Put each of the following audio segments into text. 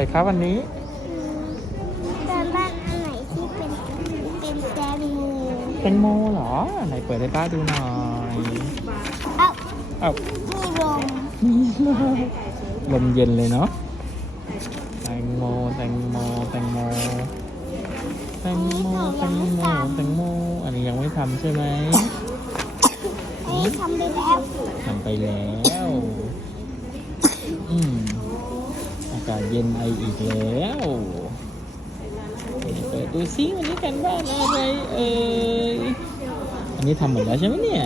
อะไรครับวันนี้การบ้านอันไหนที่เป็นเป็นแตงโมแตงโมเหรอไหนเปิดให้ป้าดูหน่อยเอ้าเอ้ามีลมลมเย็นเลยเนาะแตงโมแตงโมแตงโมแตงโมแตงโมแตงโมอันนี้ยังไม่ทำใช่ไหมอันนี้ทำไปแล้วทำไปแล้วอืมอากาศเย็นไออีกแล้วไหนเปิดดูซิวันนี้กันบ้านอะไรเอ่ยอันนี้ทำหมดแล้วใช่ไหมเนี่ย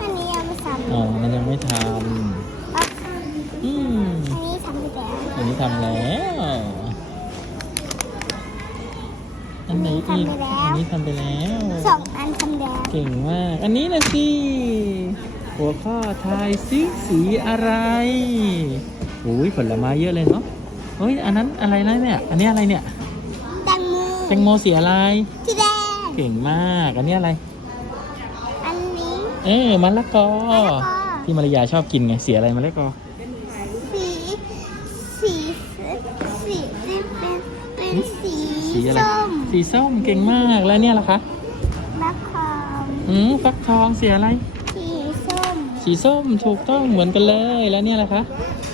อันนี้ยังไม่ทำอ๋อมันยังไม่ทอะำอืมอันนี้ทำไปแล้วอันนี้ทำแล้วอันไหนอีกอันนี้ทำไปแล้วสองอันทำแล้วเก่งมาก อันนี้นะสิหัวข้อทายซิสีอะไร โอ้ยผลไม้เยอะเลยเนาะเฮ้ยอันนั้นอะไรนะเนี่ย อันนี้อะไรเนี่ยแตงโมแตงโมสีอะไรสีแดงเก่งมากอันนี้อะไร อันนี้ เออมะละกอมะละกอที่มารยาชอบกินไงสีอะไรมะละกอสีสีสีเป็นเป็นสีสีอะไรส้มสีส้มเก่งมากแล้วเนี่ยล่ะคะมะขามอืมฟักทองสีอะไรสีส้มสีส้มถูกต้องเหมือนกันเลยแล้วเนี่ยล่ะคะแครอ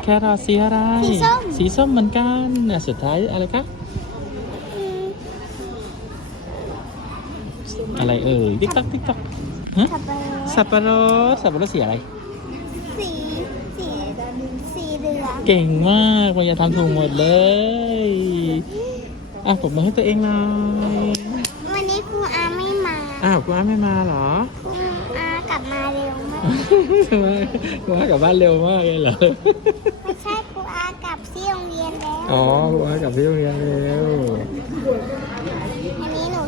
ทแครอทสีอะไร สีส้ม สีส้มเหมือนกันอะสุดท้ายอะไรคะอืมอะไรเอ่ยติ๊กตักติ๊กตักฮะสับปะรดสับปะรดสับปะรดสีอะไร สีสีสีเหลืองเก่งมากมันจะทำถูกหมดเลยอะผมมาให้ตัวเองหน่อยวันนี้ครูอาไม่มาอ้าวคุณอาไม่มาเหรอครูอา กลับมาเร็วมากครูอากลับบ้านเร็วมากเลยเหรอ ไม่ใช่ครูอากลับที่โรงเรียนแล้วอ๋อครูอากลับที่โรงเรียนเร็ว อันนี้หนู